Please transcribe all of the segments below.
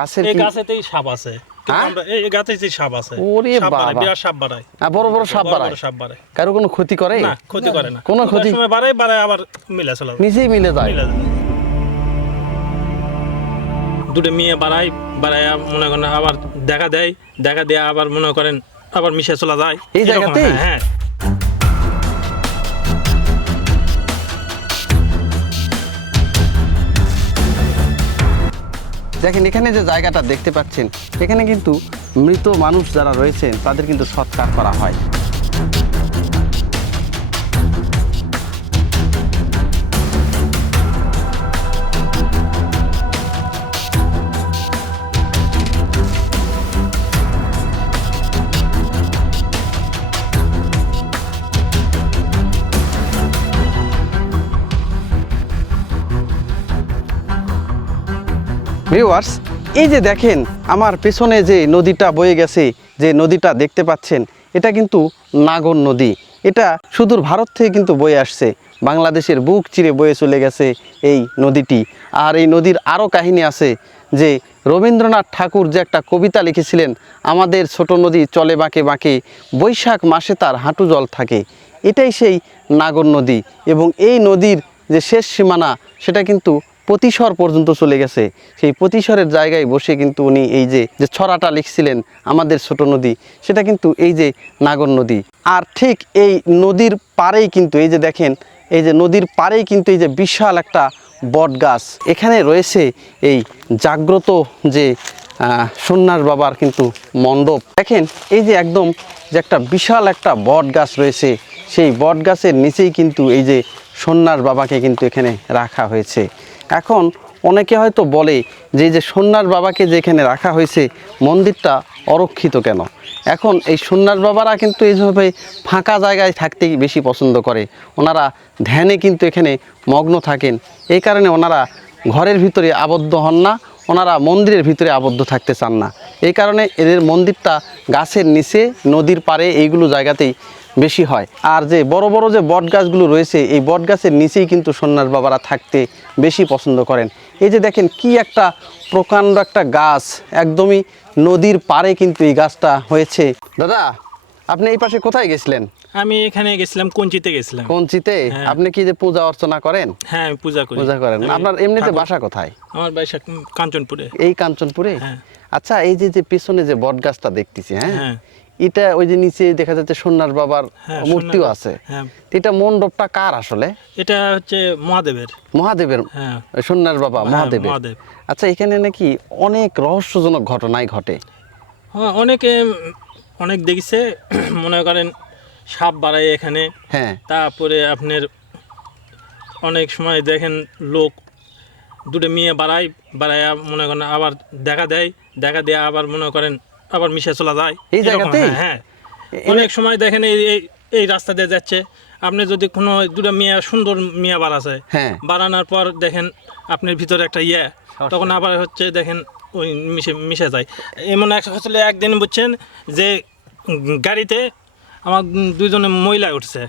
গাছের এই গাছেতেই সাপ আছে, আমরা এই গাছেতেই সাপ আছে। ওরে বাবা, বিরাট সাপ বাড়ায়, বড় বড় সাপ বাড়ায়। সাপ বাড়ায়, কারো কোনো ক্ষতি করে না? ক্ষতি করে না, কোনো ক্ষতি সময় বাড়ায় বাড়ায় আবার মিলে চলে যায়, নিজেই মিলে যায়। দুটো মেয়ে বাড়ায় বাড়ায় মনে করেন আবার দেখা দেয়, দেখা দিয়ে আবার মনে করেন আবার মিশে চলে যায় এই জায়গাতেই। হ্যাঁ। দেখেন এখানে যে জায়গাটা দেখতে পাচ্ছেন, এখানে কিন্তু মৃত মানুষ যারা রয়েছেন তাদের কিন্তু সৎকার করা হয়। ভিউয়ার্স, এই যে দেখেন আমার পেছনে যে নদীটা বয়ে গেছে, যে নদীটা দেখতে পাচ্ছেন, এটা কিন্তু নাগর নদী। এটা সুদূর ভারত থেকে কিন্তু বয়ে আসছে, বাংলাদেশের বুক চিরে বয়ে চলে গেছে এই নদীটি। আর এই নদীর আরও কাহিনী আছে, যে রবীন্দ্রনাথ ঠাকুর যে একটা কবিতা লিখেছিলেন, আমাদের ছোট নদী চলে বাঁকে বাঁকে, বৈশাখ মাসে তার হাঁটু জল থাকে। এটাই সেই নাগর নদী। এবং এই নদীর যে শেষ সীমানা সেটা কিন্তু পতিশ্বর পর্যন্ত চলে গেছে। সেই পতিশ্বরের জায়গায় বসে কিন্তু উনি এই যে ছড়াটা লিখছিলেন, আমাদের ছোট নদী, সেটা কিন্তু এই যে নাগর নদী। আর ঠিক এই নদীর পাড়েই কিন্তু এই যে দেখেন, এই যে নদীর পাড়েই কিন্তু এই যে বিশাল একটা বট গাছ, এখানে রয়েছে এই জাগ্রত যে সন্ন্যাস বাবার কিন্তু মণ্ডপ। দেখেন এই যে একদম যে একটা বিশাল একটা বট গাছ রয়েছে, সেই বট গাছের নিচেই কিন্তু এই যে সন্ন্যাস বাবাকে কিন্তু এখানে রাখা হয়েছে। এখন অনেকে হয়তো বলে যে এই যে সন্ন্যাস বাবাকে যে এখানে রাখা হয়েছে, মন্দিরটা অরক্ষিত কেন? এখন এই সন্ন্যাস বাবারা কিন্তু এইভাবে ফাঁকা জায়গায় থাকতেই বেশি পছন্দ করে। ওনারা ধ্যানে কিন্তু এখানে মগ্ন থাকেন, এই কারণে ওনারা ঘরের ভিতরে আবদ্ধ হন না, ওনারা মন্দিরের ভিতরে আবদ্ধ থাকতে চান না। এই কারণে এদের মন্দিরটা গাছের নিচে, নদীর পাড়ে, এইগুলো জায়গাতেই বেশি হয়। আর যে বড় বড় যে বট গাছগুলো রয়েছে, এই বট গাছের নিচেই কিন্তু সন্ন্যাস বাবারা থাকতে বেশি পছন্দ করেন। এই যে দেখেন কি একটা প্রকাণ্ড একটা গাছ, একদমই নদীর পাড়ে কিন্তু এই গাছটা হয়েছে। দাদা, আপনি এই পাশে কোথায় গেছিলেন? আমি এখানে গেছিলাম, কঞ্চিতে গেছিলাম। কঞ্চিতে? আপনি কি যে পূজা অর্চনা করেন? হ্যাঁ, আমি পূজা করি। পূজা করেন? আপনার এমনিতে বাসা কোথায়? আমার বাসা কাঞ্চনপুরে। এই কাঞ্চনপুরে? হ্যাঁ। আচ্ছা, এই যে পেছনে যে বট গাছটা দেখতেছি, হ্যাঁ, এটা ওই যে নিচে দেখা যাচ্ছে সন্ন্যাস বাবার মূর্তিও আছে, এটা মণ্ডপটা কার আসলে? এটা হচ্ছে মহাদেবের। মহাদেবের? সন্ন্যাস বাবা মহাদেবের। আচ্ছা, এখানে নাকি অনেক রহস্যজনক ঘটনাই ঘটে। হ্যাঁ, অনেক দেখছে, মনে করেন সাপ বাড়ায় এখানে। হ্যাঁ, তারপরে আপনার অনেক সময় দেখেন লোক দুটো মেয়ে বাড়ায় বাড়ায় মনে করেন আবার দেখা দেয়, দেখা দিয়ে আবার মনে করেন আবার মিশে চলে যায় এই জায়গাতেই। হ্যাঁ, অনেক সময় দেখেন এই রাস্তা দিয়ে যাচ্ছে, আপনি যদি কোনো দুটো মেয়ে, সুন্দর মেয়ে বাড়াছে, বাড়ানোর পর দেখেন আপনার ভিতরে একটা তখন আবার হচ্ছে দেখেন ওই মিশে যায়। এমন আসলে একদিন বুঝছেন যে গাড়িতে আমার দুইজনে মহিলা উঠছে,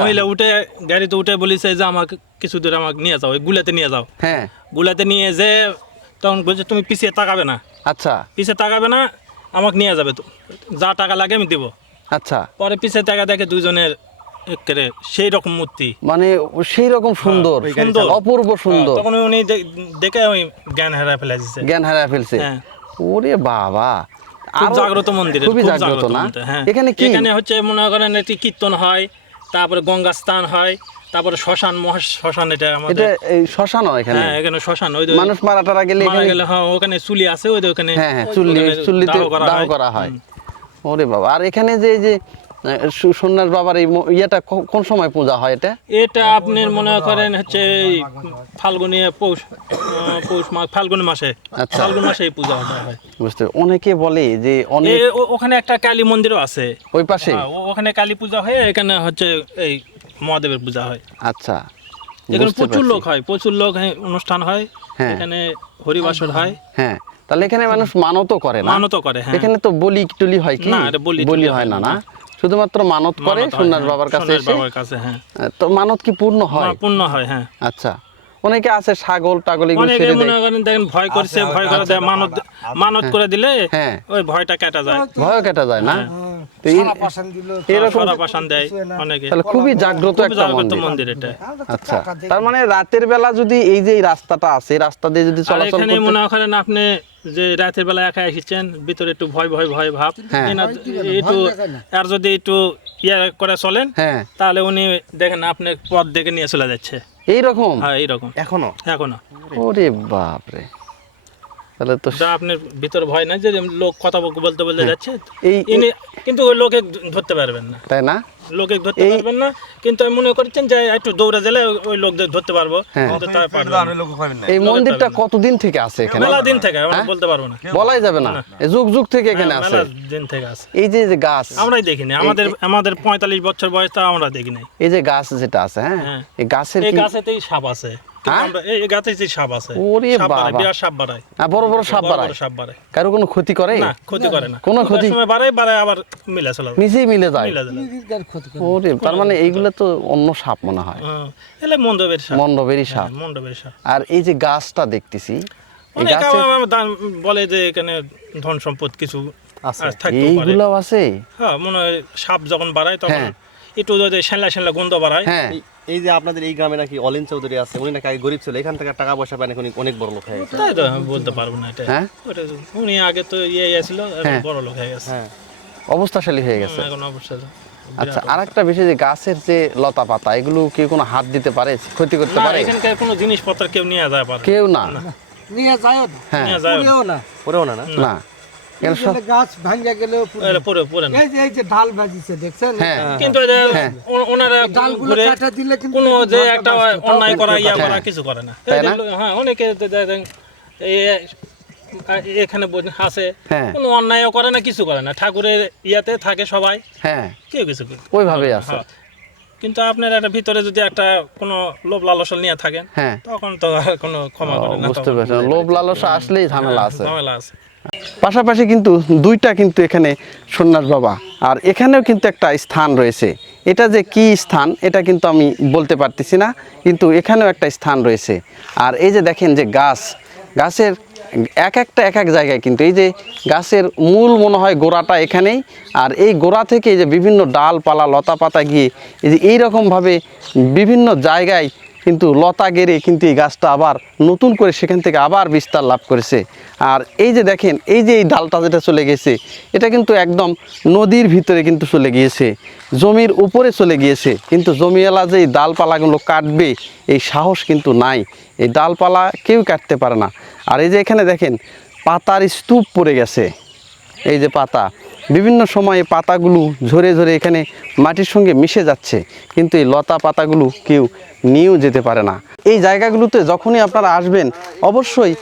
মহিলা উঠে গাড়িতে উঠে বলেছে যে আমাকে কিছু দূর আমাকে নিয়ে যাও, গুলাতে নিয়ে যাও। হ্যাঁ, গুলাতে নিয়ে যে তখন বলছে তুমি পিছিয়ে তাকাবে না। আচ্ছা, পিছিয়ে তাকাবে না, আমাকে নিয়ে যাবে, তো যা টাকা লাগে আমি দেবো। আচ্ছা, পরে পিছিয়ে টাকা দেখে দুইজনের সেই রকম মূর্তি, মানে সেই রকম সুন্দর, অপূর্ব সুন্দর। তখন উনি দেখে ওই জ্ঞান হারায় ফেলেছে, জ্ঞান হারায় ফেলছে। ওরে বাবা, খুব জাগ্রত মন্দির, খুবই জাগ্রত না? এখানে কি? এখানে হচ্ছে মনে করেন একটি কীর্তন হয়, তারপরে গঙ্গা স্নান হয়, তারপরে শ্মশান, শ্মশান, এটা আমাদের এই শ্মশানও এখানে। হ্যাঁ, এখানে শ্মশান, ওই মানুষ মারা টারা গেলে হ্যাঁ ওখানে চুলি আছে, ওই ওখানে চুল্লিতে দাহ করা হয়। ওরে বাবা, আর এখানে যে সন্ন্যাস বাবার এই ইয়েটা কোন সময় পূজা হয়? এটা আপনার মনে করেন হচ্ছে ফাল্গুনী, পৌষ মাস, ফাল্গুন মাসে। আচ্ছা, ফাল্গুন মাসে এই পূজা হয়। বুঝতে, অনেকে বলে যে ওখানে একটা কালী মন্দিরও আছে ওই পাশে, ওখানে কালী পূজা হয়, এখানে হচ্ছে এই মহাদেবের পূজা হয়। আচ্ছা, এখানে প্রচুর লোক হয়, প্রচুর লোক অনুষ্ঠান হয়, এখানে হরিবাসর হয়। হ্যাঁ, তাহলে এখানে মানুষ মানতও করে না? মানতও করে, হ্যাঁ। এখানে তো বলি টুলি হয় কি? না, এটা বলি হয় না, না শুধুমাত্র মানত করে সন্ন্যাস বাবার কাছে এসে। হ্যাঁ, তো মানত কি পূর্ণ হয়? পূর্ণ হয়, হ্যাঁ। আচ্ছা, অনেকে আছে ছাগল টাগল এগুলো অনেকে ছেড়ে মনে দেয়, করেন দেখেন ভয় করছে, ভয় করে দেয়, মানত করে দিলে হ্যাঁ ওই ভয়টা কেটে যায়। ভয় কেটে যায় না, তো এরকম সরা পাশান দেয় অনেকে। তাহলে খুবই জাগ্রত একটা জাগ্রত মন্দির। মন্দির এটা। আচ্ছা, তার মানে রাতের বেলা যদি এই যে এই রাস্তাটা আছে, এই রাস্তা দিয়ে যদি আর চলাচল এখানে করতে, মনে করেন আপনি যে রাতের বেলা একা এসেছেন, ভিতরে একটু ভয় ভয় ভয় ভাব, হ্যাঁ। একটু আর যদি একটু ইয়ে করে চলেন, হ্যাঁ তাহলে উনি দেখেন আপনার পথ দেখে নিয়ে চলে যাচ্ছে। এইরকম হ্যাঁ এইরকম এখনো এখনো। ওরে বাপ রে, তাহলে তো যা আপনার ভিতরে ভয় নাই যে লোক কথা বলতে বলতে যাচ্ছে, এই কিন্তু ওই লোকে ধরতে পারবেন না, তাই না, লোকে ধরতে পারবেন না। কিন্তু আমি মনে করছেন যে একটু দৌড়ে গেলে ওই লোকদের ধরতে পারবো, হ্যাঁ। কিন্তু তা পারবেন না। এই মন্দিরটা কতদিন থেকে আছে এখানে? মেলা দিন থেকে আমরা বলতে পারবো না, বলাই যাবে না, এই যুগ যুগ থেকে এখানে হ্যাঁ, আছে। মেলা দিন থেকে আছে। এই যে যে গাছ, আমরাই দেখিনি, আমাদের 45 বছর বয়স, তা আমরা দেখি নাই। এই যে গাছ যেটা আছে, হ্যাঁ হ্যাঁ। এই গাছের এই কি, গাছেতেই সাপ আছে, কিন্তু হ্যাঁ? আমরা এই গাছেতেই সাপ আছে। ওরে সাপ বাড়ায়, বাবা। বিরাট সাপ বাড়ায়, বড় বড় সাপ বড় বাড়ায়, বড় সাপ বাড়ায়। কারো কোনো ক্ষতি করে না, ক্ষতি করে না, কোনো ক্ষতি- সময় বাড়ায় আবার মিলে চলে যায়, নিজেই মিলে যায়? মিলে যায়। ওরে, তার মানে এইগুলো তো অন্য সাপ মনে হয়, এলে মণ্ডপের সাপ, মন্ডবেরই সাপ। মণ্ডপের সাপ। আর এই যে গাছটা দেখতেছি, এই অনেকে গাছে আমার বলে যে এখানে ধন সম্পদ কিছু থাকতেও পারে। এইগুলো আছে, হ্যাঁ, মনে হয় সাপ যখন বাড়ায় তখন হ্যাঁ। একটু যদি শ্যালা গন্ধ বাড়ায়। হ্যাঁ এই যে আপনাদের এই গ্রামে নাকি অলিন চৌধুরী আছে, উনি নাকি আগে গরিব ছিল, এখান থেকে টাকা পয়সা পায় নাকি উনি অনেক বড় লোক হয়ে গেছে। তাই তো আমি বলতে পারবো না এটা। হ্যাঁ? ওটা উনি আগে তো ছিল, এখন হ্যাঁ। বড় লোক হয়ে গেছে। হ্যাঁ অবস্থাশালী হয়ে গেছে। এখন অবশ্যই। আচ্ছা, আর একটা বিষয়, যে গাছের যে লতা পাতা, এগুলো কি কোনো হাত দিতে পারে, ক্ষতি করতে না, পারে? এখানকার কোনো জিনিসপত্র কেউ নিয়ে যায় পারে, কেউ না, নিয়ে যায়ও না, হ্যাঁ নিয়ে যায় পুড়েও না, পরেও না না না, এগুলো সব- গাছ ভাঙ্গা গেলেও পুড়ে। পরে না। এই যে ঢাল বাজিছে দেখছেন, হ্যাঁ কিন্তু এই যে হ্যাঁ। ওনারা ডালগুলো ঘুরে কাটা দিলে কিন্তু কোনো একটু যে ঝড়টা একটা বাঁচতো, তাও অন্যায় করা কিন্তু করা কিছু করে না। তাই এই যে না? হ্যাঁ, অনেকে দেখেন এই এখানে আছে, হ্যাঁ কোনো অন্যায়ও করে না, কিছু করে না, ঠাকুরের ইয়াতে থাকে সবাই, হ্যাঁ কেউ কিছু করে না। ওইভাবেই আছে। হ্যাঁ। কিন্তু আপনার একটা ভিতরে যদি একটা কোনো লোভ লালসা নিয়ে থাকেন, হ্যাঁ তখন তো আর কোনো ক্ষমা করে না, বুঝতে তখন পারছেন, লোভ লালসা আসলেই ঝামেলা আছে। ঝামেলা আছে। পাশাপাশি কিন্তু দুইটা কিন্তু এখানে সন্ন্যাস বাবা, আর এখানেও কিন্তু একটা স্থান রয়েছে। এটা যে কি স্থান এটা কিন্তু আমি বলতে পারতেছি না, কিন্তু এখানেও একটা স্থান রয়েছে। আর এই যে দেখেন যে গাছের এক এক জায়গায়, কিন্তু এই যে গাছের মূল মনে হয় গোড়াটা এখানেই, আর এই গোড়া থেকে এই যে বিভিন্ন ডালপালা লতা পাতা গিয়ে এই যে এইরকমভাবে বিভিন্ন জায়গায় কিন্তু লতা গেড়ে কিন্তু এই গাছটা আবার নতুন করে সেখান থেকে আবার বিস্তার লাভ করেছে। আর এই যে দেখেন, এই যে এই ডালটা যেটা চলে গেছে, এটা কিন্তু একদম নদীর ভিতরে কিন্তু চলে গিয়েছে, জমির উপরে চলে গিয়েছে, কিন্তু জমিওয়ালা যে এই ডালপালাগুলো কাটবে এই সাহস কিন্তু নাই, এই ডালপালা কেউ কাটতে পারে না। আর এই যে এখানে দেখেন পাতার স্তূপ পড়ে গেছে, এই যে পাতা বিভিন্ন সময়ে পাতাগুলো ঝরে ঝরে এখানে মাটির সঙ্গে মিশে যাচ্ছে, কিন্তু এই লতা পাতাগুলো কেউ নিয়েও যেতে পারে না। এই জায়গাগুলোতে যখনই আপনারা আসবেন, অবশ্যই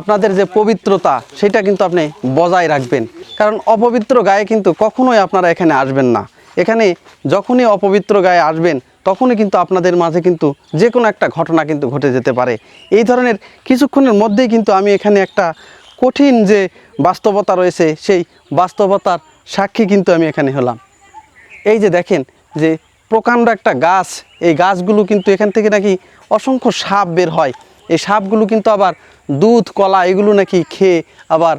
আপনাদের যে পবিত্রতা সেটা কিন্তু আপনি বজায় রাখবেন, কারণ অপবিত্র গায়ে কিন্তু কখনোই আপনারা এখানে আসবেন না। এখানে যখনই অপবিত্র গায়ে আসবেন, তখনই কিন্তু আপনাদের মাঝে কিন্তু যে কোনো একটা ঘটনা কিন্তু ঘটে যেতে পারে। এই ধরনের কিছুক্ষণের মধ্যেই কিন্তু আমি এখানে একটা কঠিন যে বাস্তবতা রয়েছে, সেই বাস্তবতার সাক্ষী কিন্তু আমি এখানে হলাম। এই যে দেখেন যে প্রকাণ্ড একটা গাছ, এই গাছগুলো কিন্তু এখান থেকে নাকি অসংখ্য সাপ বের হয়। এই সাপগুলো কিন্তু আবার দুধ কলা এগুলো নাকি খেয়ে আবার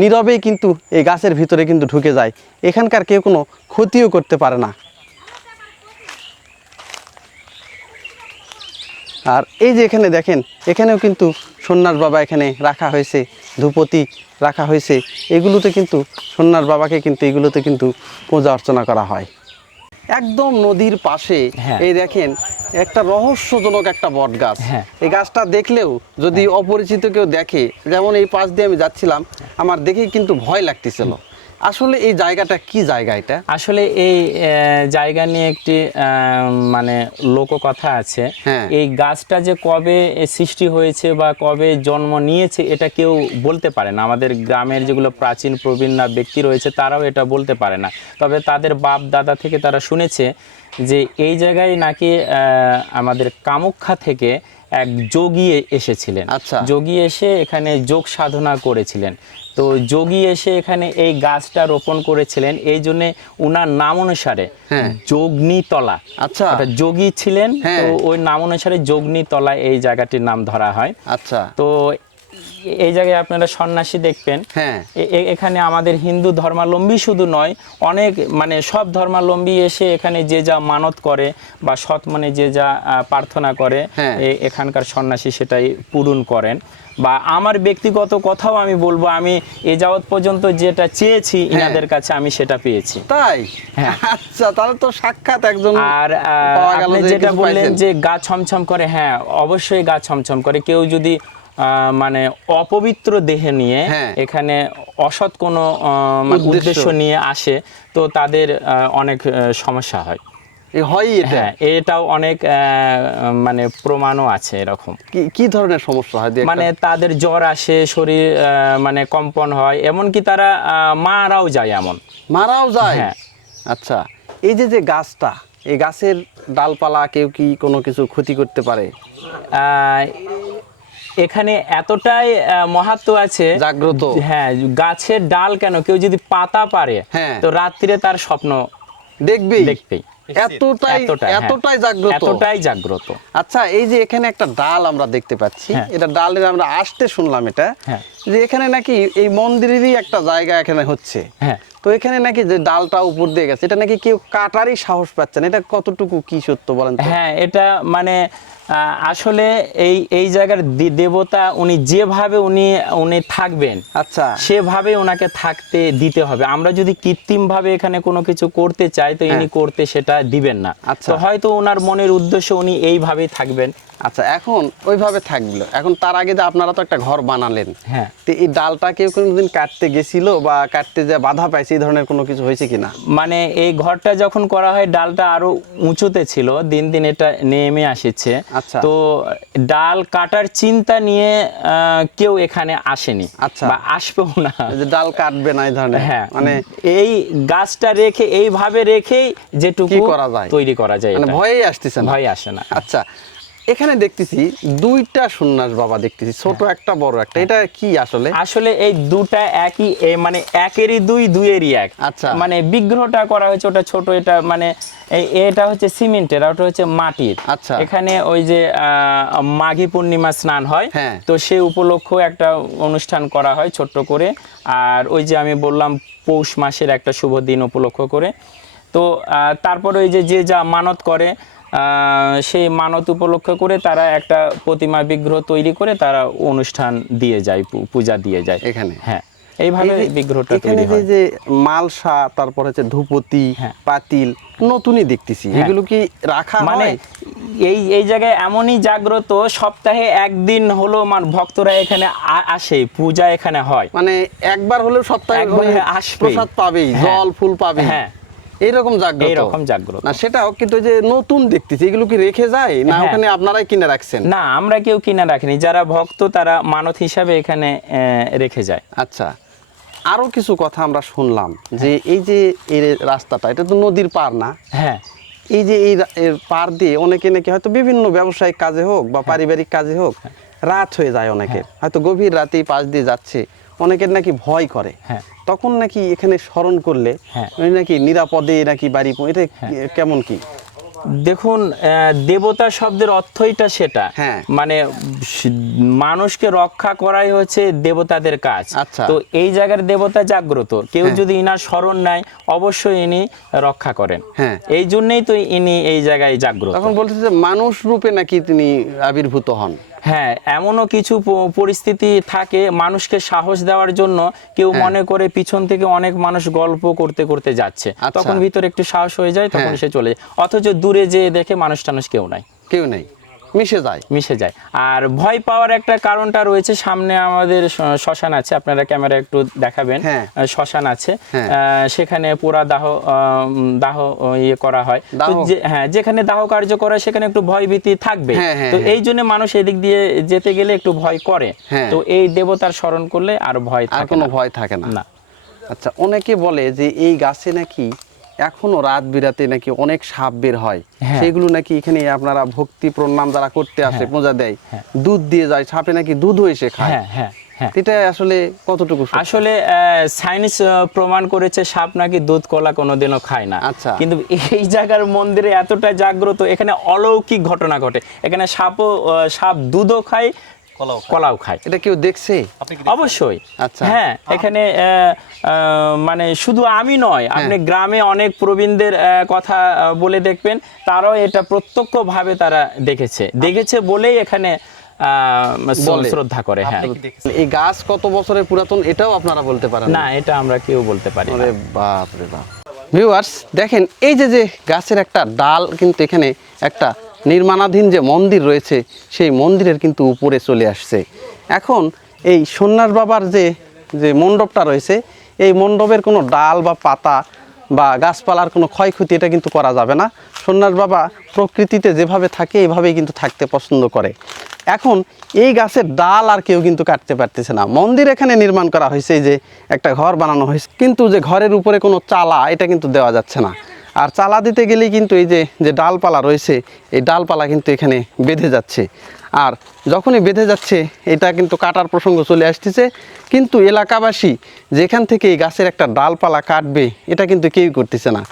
নীরবেই কিন্তু এই গাছের ভিতরে কিন্তু ঢুকে যায়, এখানকার কেউ কোনো ক্ষতিও করতে পারে না। আর এই যে এখানে দেখেন, এখানেও কিন্তু সন্ন্যাস বাবা এখানে রাখা হয়েছে, ধূপতি রাখা হয়েছে, এগুলোতে কিন্তু সন্ন্যাস বাবাকে কিন্তু এগুলোতে কিন্তু পূজা অর্চনা করা হয়। একদম নদীর পাশে হ্যাঁ। এই দেখেন একটা রহস্যজনক একটা বট গাছ। হ্যাঁ। এই গাছটা দেখলেও যদি অপরিচিত কেউ দেখে, যেমন এই পাশ দিয়ে আমি যাচ্ছিলাম, আমার দেখেই কিন্তু ভয় লাগতেছিল। আসলে এই জায়গাটা কি জায়গা এটা? আসলে এই জায়গা নিয়ে একটি মানে লোককথা আছে। হ্যাঁ। এই গাছটা যে কবে সৃষ্টি হয়েছে বা কবে জন্ম নিয়েছে এটা কেউ বলতে পারে না। আমাদের গ্রামের যেগুলো প্রাচীন প্রবীণ ব্যক্তি রয়েছে তারাও এটা বলতে পারে না। তবে তাদের বাপ দাদা থেকে তারা শুনেছে যে এই জায়গায় নাকি আমাদের কামাখ্যা থেকে এক যোগী এসেছিলেন। আচ্ছা। যোগী এসে এখানে যোগ সাধনা করেছিলেন। তো যোগী এসে এখানে এই গাছটা রোপণ করেছিলেন, এই জন্যে উনার নাম অনুসারে হ্যাঁ। যোগনীতলা। আচ্ছা। একটা যোগী ছিলেন, হ্যাঁ। তো ওই নাম অনুসারে যোগনীতলা এই জায়গাটির নাম ধরা হয়। আচ্ছা। তো এই জায়গায় আপনারা সন্ন্যাসী দেখবেন। হ্যাঁ। এখানে আমাদের হিন্দু ধর্মাবলম্বী শুধু নয়, অনেক মানে সব ধর্মাবলম্বী এসে এখানে যে যা মানত করে বা সৎ মনে যে যা প্রার্থনা করে, হ্যাঁ। এখানকার সন্ন্যাসী সেটাই পূরণ করেন। বা আমার ব্যক্তিগত কথাও আমি বলবো, আমি এ যাবৎ পর্যন্ত যেটা চেয়েছি ইনাদের কাছে আমি সেটা পেয়েছি। তাই? হ্যাঁ। আচ্ছা, তাহলে তো সাক্ষাৎ একজন আর পাওয়া গেল আপনি যে যেটা কিছু বললেন পাইছেন। যে গা ছমছম করে, হ্যাঁ অবশ্যই গা ছমছম করে। কেউ যদি মানে অপবিত্র দেহে নিয়ে হ্যাঁ। এখানে অসৎ কোনো মানে উদ্দেশ্য নিয়ে আসে, তো তাদের অনেক সমস্যা হয়। হয় এটা? হ্যাঁ, এটাও অনেক মানে প্রমাণও আছে এরকম। কি ধরনের সমস্যা হয়? মানে তাদের জ্বর আসে, শরীর মানে কম্পন হয়, এমনকি তারা মারাও যায়, এমন মারাও যায়? হ্যাঁ। আচ্ছা, এই যে গাছটা, এই গাছের ডালপালা কেউ কি কোনো কিছু ক্ষতি করতে পারে? এখানে এতটাই মাহাত্ম্য আছে, জাগ্রত। হ্যাঁ, গাছের ডাল কেন, কেউ যদি পাতা পারে, হ্যাঁ। তো রাত্রিরে তার স্বপ্ন দেখবেই? দেখবেই। এতটাই জাগ্রত? এতটাই জাগ্রত। আচ্ছা, এই যে এখানে একটা ডাল আমরা দেখতে পাচ্ছি, হ্যাঁ। এটা ডালের আমরা আসতে শুনলাম এটা, হ্যাঁ। যে এখানে নাকি এই মন্দিরেরই একটা জায়গা এখানে হচ্ছে। হ্যাঁ। তো এখানে নাকি যে ডালটা উপর দিয়ে গেছে, এটা নাকি কেউ কাটারই সাহস পাচ্ছে না, এটা কতটুকু কি সত্য বলেন তো? হ্যাঁ, এটা মানে আসলে এই জায়গার দেবতা উনি যেভাবে উনি থাকবেন, আচ্ছা, সেভাবে ওনাকে থাকতে দিতে হবে। আমরা যদি কৃত্রিম ভাবে এখানে কোনো কিছু করতে চাই, তো ইনি করতে সেটা দিবেন না। আচ্ছা। তো হয়তো ওনার মনের উদ্দেশ্য উনি এইভাবেই থাকবেন। আচ্ছা, এখন ওইভাবে থাকলো, এখন তার আগে যে আপনারা তো একটা ঘর বানালেন, হ্যাঁ। তো এই ডালটা কেউ কোনোদিন কাটতে গেছিল বা কাটতে যে বাধা পাইছে, এই ধরনের কোনো কিছু হয়েছে কিনা? মানে এই ঘরটা যখন করা হয়, ডালটা আরো উঁচুতে ছিল, দিন দিন এটা নেমে আসছে। আচ্ছা। তো ডাল কাটার চিন্তা নিয়ে কেউ এখানে আসেনি। আচ্ছা। বা আসবেও না, এই যে ডাল কাটবে না এই ধরনের, হ্যাঁ, মানে এই গাছটা রেখে এইভাবে রেখেই যেটুকু কি করা যায়? তৈরি করা যায়, মানে এটা। ভয়েই আসতেছে না? ভয় আসে না। আচ্ছা, এখানে দেখতেছি দুইটা সন্ন্যাস বাবা দেখতেছি, ছোট একটা বড় একটা, এটা কি আসলে? আসলে এই দুটা একই, মানে একেরই দুই, দুইয়েরই এক। আচ্ছা। মানে বিগ্রহটা করা হয়েছে ওটা ছোট, এটা মানে এটা হচ্ছে সিমেন্টের, আর ওটা হচ্ছে মাটির। আচ্ছা। এখানে ওই যে মাঘী পূর্ণিমা স্নান হয়, হ্যাঁ। তো সেই উপলক্ষে একটা অনুষ্ঠান করা হয় ছোট্ট করে। আর ওই যে আমি বললাম পৌষ মাসের একটা শুভ দিন উপলক্ষ করে। তো তারপরে ওই যে যা মানত করে, সেই মানত উপলক্ষ করে তারা একটা প্রতিমা বিগ্রহ তৈরি করে তারা অনুষ্ঠান দিয়ে যায়, পূজা দিয়ে যায় এখানে? হ্যাঁ, এইভাবে এই যে বিগ্রহটা এখানে তৈরি হয়। যে মালসা, তারপর হচ্ছে ধূপতি, হ্যাঁ। পাতিল নতুনই দেখতেছি, হ্যাঁ। এগুলো কি রাখা মানে হয়? এই জায়গায় এমনই জাগ্রত, সপ্তাহে একদিন হলো ভক্তরা এখানে আসে, পূজা এখানে হয়। মানে একবার হলেও সপ্তাহে একবার আসবেই। প্রসাদ পাবেই, হ্যাঁ। জল ফুল পাবেই। হ্যাঁ, এইরকম জাগ্রত? এইরকম জাগ্রত। না, সেটাও কিন্তু যে নতুন দেখতেছি, এগুলো কি রেখে যায় না হ্যাঁ। ওখানে আপনারাই কিনে রাখছেন? না, আমরা কেউ কিনে রাখিনি, যারা ভক্ত তারা মানত হিসাবে এখানে রেখে যায়। আচ্ছা, আরো কিছু কথা আমরা শুনলাম যে এই যে এই রাস্তাটা, এটা তো নদীর পার না? হ্যাঁ। এই যে এর পার দিয়ে অনেকে নাকি হয়তো বিভিন্ন ব্যবসায়িক কাজে হোক বা পারিবারিক কাজে হোক, রাত হয়ে যায় অনেকের, হয়তো গভীর রাতে পাশ দিয়ে যাচ্ছে, অনেকের নাকি ভয় করে। হ্যাঁ। তখন নাকি এখানে স্মরণ করলে হ্যাঁ। নাকি নিরাপদে নাকি বাড়ি এটা কেমন কি? দেখুন, দেবতা শব্দের অর্থইটা সেটা। হ্যাঁ। মানে মানুষকে রক্ষা করাই হচ্ছে দেবতাদের কাজ। আচ্ছা। তো এই জায়গার দেবতা জাগ্রত, কেউ হ্যাঁ। যদি ইনার স্মরণ নেয় অবশ্যই ইনি রক্ষা করেন। হ্যাঁ। এই জন্যই তো ইনি এই জায়গায় জাগ্রত। তখন বলতেছে যে মানুষ রূপে নাকি তিনি আবির্ভূত হন। হ্যাঁ, এমনও কিছু পরিস্থিতি থাকে মানুষকে সাহস দেওয়ার জন্য, কেউ হ্যাঁ। মনে করে পিছন থেকে অনেক মানুষ গল্প করতে করতে যাচ্ছে, আচ্ছা। তখন ভিতরে একটু সাহস হয়ে যায়, তখন হ্যাঁ। সে চলে যায়। অথচ দূরে যেয়ে দেখে মানুষ টানুষ কেউ নাই, কেউ নেই, মিশে যায়। মিশে যায়। আর ভয় পাওয়ার একটা কারণটা রয়েছে, সামনে আমাদের শ্মশান আছে, আপনারা ক্যামেরা একটু দেখাবেন। হ্যাঁ। শ্মশান আছে, হ্যাঁ। সেখানে পুরা দাহ ইয়ে করা হয়। তো দাহ? হ্যাঁ, যেখানে দাহ কার্য করা সেখানে একটু ভয় ভীতি থাকবে। হ্যাঁ, হ্যাঁ, তো হ্যাঁ। এই জন্য মানুষ এদিক দিয়ে যেতে গেলে একটু ভয় করে। হ্যাঁ। তো এই দেবতার স্মরণ করলে আর ভয় আর থাকে কোনো না। ভয় থাকে না? না। আচ্ছা, অনেকে বলে যে এই গাছে নাকি এখনো রাত বিরাতে নাকি অনেক সাপ বের হয়, হ্যাঁ। সেগুলো নাকি এখানে আপনারা ভক্তি প্রণাম যারা করতে আসে, পূজা দেয়, দুধ দিয়ে যায়, সাপে নাকি দুধও এসে খায়। হ্যাঁ হ্যাঁ হ্যাঁ। এটা আসলে কতটুকু সত্য? আসলে সায়েন্স প্রমাণ করেছে সাপ নাকি দুধ কলা কোনোদিনও খায় না। আচ্ছা। কিন্তু এই জায়গার মন্দিরে এতটা জাগ্রত, এখানে অলৌকিক ঘটনা ঘটে। এখানে সাপ দুধও খায়, কলাও খায়। এটা কেউ দেখছে? অবশ্যই। আচ্ছা। হ্যাঁ, এখানে মানে শুধু আমি নয়, আপনি গ্রামে অনেক প্রবীণদের কথা বলে দেখবেন, তারাও এটা প্রত্যক্ষভাবে তারা দেখেছে বলেই এখানে শ্রদ্ধা করে। হ্যাঁ, এই গাছ কত বছরের পুরাতন এটাও আপনারা বলতে পারেন না, এটা আমরা কেউ বলতে পারি না। আরে বাপ রে বাপ। ভিউয়ার্স দেখেন, এই যে গাছের একটা ডাল কিন্তু এখানে একটা নির্মাণাধীন যে মন্দির রয়েছে, সেই মন্দিরের কিন্তু উপরে চলে আসছে। এখন এই সন্ন্যাস বাবার যে মণ্ডপটা রয়েছে, এই মণ্ডপের কোনো ডাল বা পাতা বা গাছপালার কোনো ক্ষয়ক্ষতি এটা কিন্তু করা যাবে না। সন্ন্যাস বাবা প্রকৃতিতে যেভাবে থাকে এইভাবেই কিন্তু থাকতে পছন্দ করে। এখন এই গাছের ডাল আর কেউ কিন্তু কাটতে পারতেছে না। মন্দির এখানে নির্মাণ করা হয়েছে, এই যে একটা ঘর বানানো হয়েছে, কিন্তু যে ঘরের উপরে কোনো চালা এটা কিন্তু দেওয়া যাচ্ছে না। আর চালা দিতে গেলেই কিন্তু এই যে ডালপালা রয়েছে, এই ডালপালা কিন্তু এখানে বেঁধে যাচ্ছে। আর যখনই বেঁধে যাচ্ছে, এটা কিন্তু কাটার প্রসঙ্গ চলে আসতেছে, কিন্তু এলাকাবাসী যেখান থেকে এই গাছের একটা ডালপালা কাটবে এটা কিন্তু কেউই করতেছে না।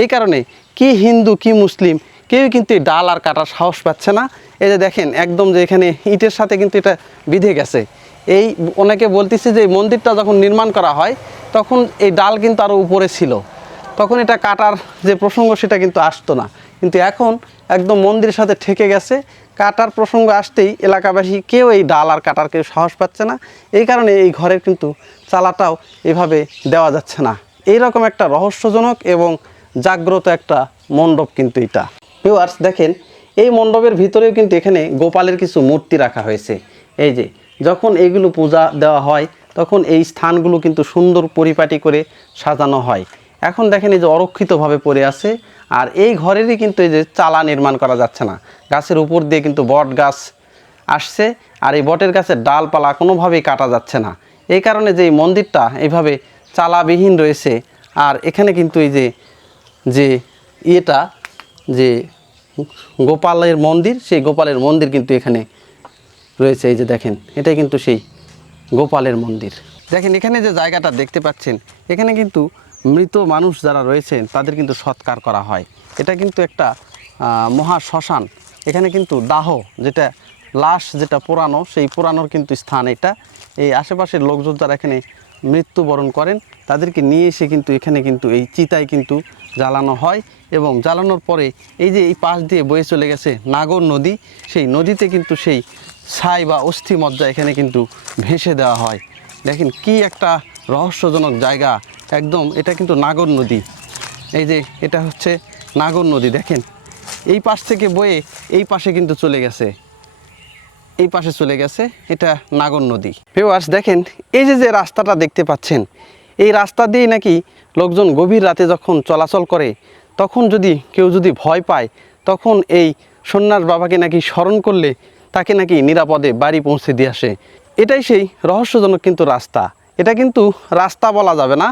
এই কারণে কি হিন্দু কি মুসলিম কেউ কিন্তু এই ডাল আর কাটার সাহস পাচ্ছে না। এই যে দেখেন, একদম যে এখানে ইটের সাথে কিন্তু এটা বিঁধে গেছে। এই অনেকে বলতেছে যে এই মন্দিরটা যখন নির্মাণ করা হয় তখন এই ডাল কিন্তু আরও উপরে ছিল, তখন এটা কাটার যে প্রসঙ্গ সেটা কিন্তু আসতো না। কিন্তু এখন একদম মন্দিরের সাথে ঠেকে গেছে, কাটার প্রসঙ্গ আসতেই এলাকাবাসী কেউ এই ডাল আর কাটার কেউ সাহস পাচ্ছে না। এই কারণে এই ঘরের কিন্তু চালাটাও এভাবে দেওয়া যাচ্ছে না। এইরকম একটা রহস্যজনক এবং জাগ্রত একটা মণ্ডপ কিন্তু এটা। ভিউয়ার্স দেখেন, এই মণ্ডপের ভিতরেও কিন্তু এখানে গোপালের কিছু মূর্তি রাখা হয়েছে। এই যে যখন এইগুলো পূজা দেওয়া হয় তখন এই স্থানগুলো কিন্তু সুন্দর পরিপাটি করে সাজানো হয়। এখন দেখেন এই যে অরক্ষিতভাবে পড়ে আছে, আর এই ঘরেরই কিন্তু এই যে চালা নির্মাণ করা যাচ্ছে না। গাছের উপর দিয়ে কিন্তু বট গাছ আসছে, আর এই বটের গাছের ডালপালা কোনোভাবেই কাটা যাচ্ছে না। এই কারণে যে এই মন্দিরটা এইভাবে চালাবিহীন রয়েছে। আর এখানে কিন্তু এই যে ইয়েটা যে গোপালের মন্দির, সেই গোপালের মন্দির কিন্তু এখানে রয়েছে। এই যে দেখেন, এটাই কিন্তু সেই গোপালের মন্দির। দেখেন এখানে যে জায়গাটা দেখতে পাচ্ছেন, এখানে কিন্তু মৃত মানুষ যারা রয়েছেন তাদের কিন্তু সৎকার করা হয়। এটা কিন্তু একটা মহা শ্মশান। এখানে কিন্তু দাহ যেটা লাশ যেটা পোড়ানো, সেই পোড়ানোর কিন্তু স্থান এটা। এই আশেপাশের লোকজন যারা এখানে মৃত্যুবরণ করেন তাদেরকে নিয়ে এসে কিন্তু এখানে কিন্তু এই চিতায় কিন্তু জ্বালানো হয়, এবং জ্বালানোর পরে এই যে এই পাশ দিয়ে বয়ে চলে গেছে নাগর নদী, সেই নদীতে কিন্তু সেই ছাই বা অস্থি মজ্জা এখানে কিন্তু ভেসে দেওয়া হয়। দেখেন কি একটা রহস্যজনক জায়গা, একদম এটা কিন্তু নাগর নদী। এই যে এটা হচ্ছে নাগর নদী, দেখেন এই পাশ থেকে বয়ে এই পাশে কিন্তু চলে গেছে, এই পাশে চলে গেছে, এটা নাগর নদী। ভিউয়ার্স দেখেন, এই যে রাস্তাটা দেখতে পাচ্ছেন, এই রাস্তা দিয়ে নাকি লোকজন গভীর রাতে যখন চলাচল করে তখন কেউ যদি ভয় পায়, তখন এই সন্ন্যাস বাবাকে নাকি স্মরণ করলে তাকে নাকি নিরাপদে বাড়ি পৌঁছে দিয়ে আসে। এটাই সেই রহস্যজনক কিন্তু রাস্তা। এটা কিন্তু রাস্তা বলা যাবে না,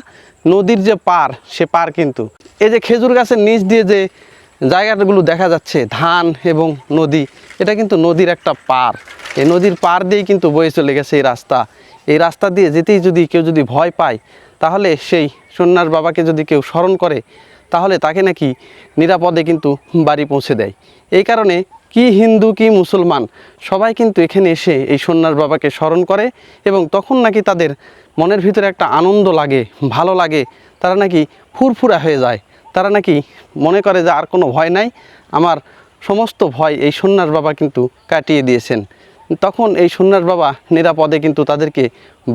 নদীর যে পার, সে পার কিন্তু। এই যে খেজুর গাছের নিচ দিয়ে যে জায়গাগুলো দেখা যাচ্ছে, ধান এবং নদী, এটা কিন্তু নদীর একটা পার। এই নদীর পার দিয়েই কিন্তু বয়ে চলে গেছে এই রাস্তা। এই রাস্তা দিয়ে যেতেই কেউ যদি ভয় পায়, তাহলে সেই সন্ন্যাস বাবাকে যদি কেউ স্মরণ করে, তাহলে তাকে নাকি নিরাপদে কিন্তু বাড়ি পৌঁছে দেয়। এই কারণে কি হিন্দু কি মুসলমান সবাই কিন্তু এখানে এসে এই সন্ন্যাস বাবাকে স্মরণ করে, এবং তখন নাকি তাদের মনের ভিতরে একটা আনন্দ লাগে, ভালো লাগে, তারা নাকি ফুরফুরা হয়ে যায়। তারা নাকি মনে করে যে আর কোনো ভয় নাই, আমার সমস্ত ভয় এই সন্ন্যাস বাবা কিন্তু কাটিয়ে দিয়েছেন। তখন এই সন্ন্যাস বাবা নিরাপদে কিন্তু তাদেরকে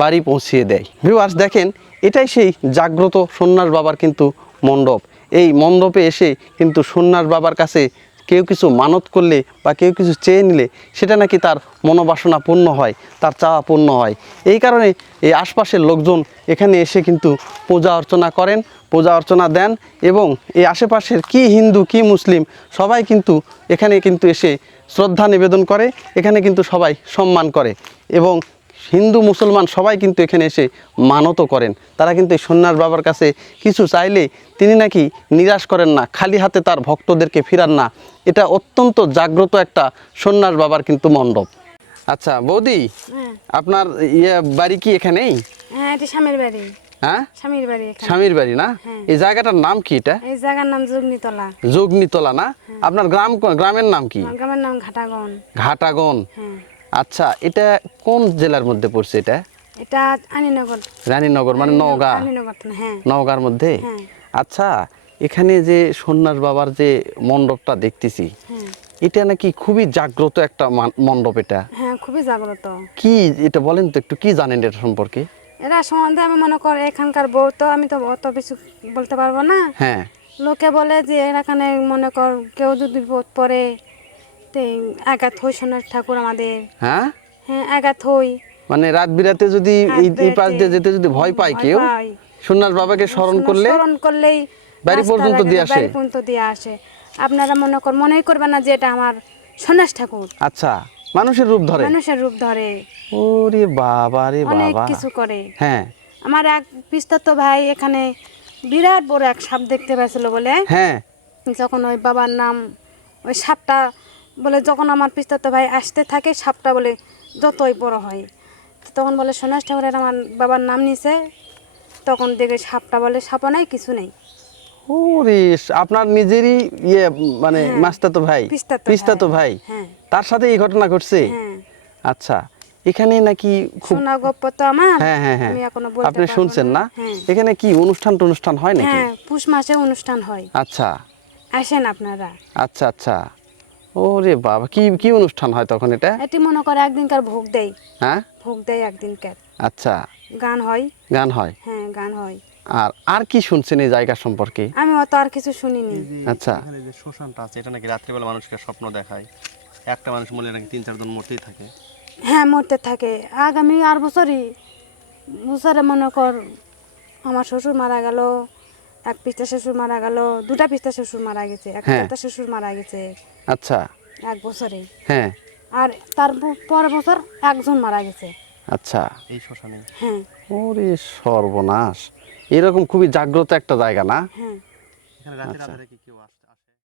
বাড়ি পৌঁছিয়ে দেয়। ভিউয়ার্স দেখেন, এটাই সেই জাগ্রত সন্ন্যাস বাবার কিন্তু মণ্ডপ। এই মণ্ডপে এসে কিন্তু সন্ন্যাস বাবার কাছে কেউ কিছু মানত করলে বা কেউ কিছু চেয়ে নিলে সেটা নাকি তার মনোবাসনা পূর্ণ হয়, তার চাওয়া পূর্ণ হয়। এই কারণে এই আশপাশের লোকজন এখানে এসে কিন্তু পূজা অর্চনা করেন, পূজা অর্চনা দেন, এবং এই আশেপাশের কি হিন্দু কি মুসলিম সবাই কিন্তু এখানে কিন্তু এসে শ্রদ্ধা নিবেদন করে, এখানে কিন্তু সবাই সম্মান করে, এবং হিন্দু মুসলমান সবাই কিন্তু এখানে এসে মানতও করেন। তারা কিন্তু এই সন্ন্যাস বাবার কাছে কিছু চাইলে তিনি নাকি নিরাশ করেন না, খালি হাতে তার ভক্তদেরকে ফিরান না। এটা অত্যন্ত জাগ্রত একটা সন্ন্যাস বাবার কিন্তু মণ্ডপ। আচ্ছা বৌদি, আপনার বাড়ি কি এখানেই? হ্যাঁ, এটা স্বামীর বাড়ি। হ্যাঁ, স্বামীর বাড়ি এখানে। স্বামীর বাড়ি না? এই জায়গাটার নাম কি? এটা এই জায়গার নাম যোগনীতলা। যোগনীতলা না? আপনার গ্রামের নাম কি? আমার গ্রামের নাম ঘাটাগন। ঘাটাগন। হ্যাঁ, আচ্ছা, এটা কোন জেলার মধ্যে পড়ছে? এটা এটা আনিনগর। রানীনগর মানে নওগাঁ? আনিনগর তো, হ্যাঁ। নওগাঁর মধ্যে? হ্যাঁ। আচ্ছা, এখানে যে সন্ন্যাস বাবার যে মণ্ডপটা দেখতেছি, হ্যাঁ, এটা নাকি খুবই জাগ্রত একটা মণ্ডপ। এটা হ্যাঁ, খুবই জাগ্রত। কি, এটা বলেন তো একটু, কি জানেন এটা সম্পর্কে? এরা সম্বন্ধে আমি মনে করি এখানকার বউ তো, আমি তো অত কিছু বলতে পারবো না। হ্যাঁ, লোকে বলে যে এখানে মনে কর কেউ যদি বিপদ পড়ে তে আঘাত হই সন্ন্যাস ঠাকুর আমাদের। হ্যাঁ, হ্যাঁ, আঘাত হই। মানে রাত বিরাতে যদি এই পাশ দিয়ে যেতে যদি ভয় পায় কেউ, পাই। সন্ন্যাস বাবাকে স্মরণ করলে স্মরণ করলেই বাড়ি রাস্তার পর্যন্ত আগে দিয়ে আসে? বাড়ি পর্যন্ত দিয়ে আসে। আপনারা মনেই করবেন না যে এটা আমার সন্ন্যাস ঠাকুর। আচ্ছা, মানুষের রূপ ধরে? মানুষের রূপ ধরে, ওরে বাবা রে অনেক বাবা। কিছু করে। হ্যাঁ, আমার এক পিস্তাতো ভাই এখানে বিরাট বড় এক সাপ দেখতে পেয়েছিল বলে, হ্যাঁ, যখন ওই বাবার নাম, ওই সাপটা বলে যখন আমার পিস্তাতো ভাই আসতে থাকে, সাপটা বলে যতই বড় হয়, তখন বলে সন্ন্যাস ঠাকুরের আমার বাবার নাম নিছে। তখন দেখে সাপটা বলে সাপও নাই, কিছু নেই। ওরে, আপনার নিজেরই মানে মাস্তাতো ভাই, পিস্তাতো ভাই, হ্যাঁ, তার সাথে এই ঘটনা ঘটছে? হ্যাঁ। আচ্ছা, এখানে নাকি খুব, শোনা গপ্প তো আমার। হ্যাঁ হ্যাঁ হ্যাঁ, আমি এখনো বলতে আপনি পারবো শুনছেন না? হ্যাঁ। এখানে কি অনুষ্ঠান হয় নাকি? হ্যাঁ, পুষ মাসে অনুষ্ঠান হয়। আচ্ছা আসেন আপনারা। আচ্ছা আচ্ছা, ওরে বাবা, কি কি অনুষ্ঠান হয় তখন এটা? এটি মনে করে একদিনকার ভোগ দেয়। হ্যাঁ, ভোগ দেয় একদিনকার। আচ্ছা, গান হয়। গান হয়? হ্যাঁ, গান হয়। আর কি শুনছেন এই জায়গা সম্পর্কে? আমি অত আর কিছু শুনিনি। আচ্ছা, এখানে যে শ্মশানটা আছে, এটা নাকি রাত্রিবেলা মানুষকে স্বপ্ন দেখায়। একটা মানুষ মরলে নাকি 3-4 জন মরতেই থাকে। হ্যাঁ, মরতে থাকে। আগামী আর বছরে মনে কর আমার শ্বশুর মারা গেল, এক পিস্তা শ্বশুর মারা গেল, দুটা পিস্তা শ্বশুর মারা গেছে, এক হ্যাঁ। পিস্তা শ্বশুর মারা গেছে আচ্ছা, এক বছরে। হ্যাঁ, আর তার পরের বছর একজন মারা গেছে। আচ্ছা, এই শ্মশানে হ্যাঁ, ওরে সর্বনাশ, এরকম খুবই জাগ্রত একটা জায়গা না? হ্যাঁ। এখানে রাতের আধারে কি কেউ আসতে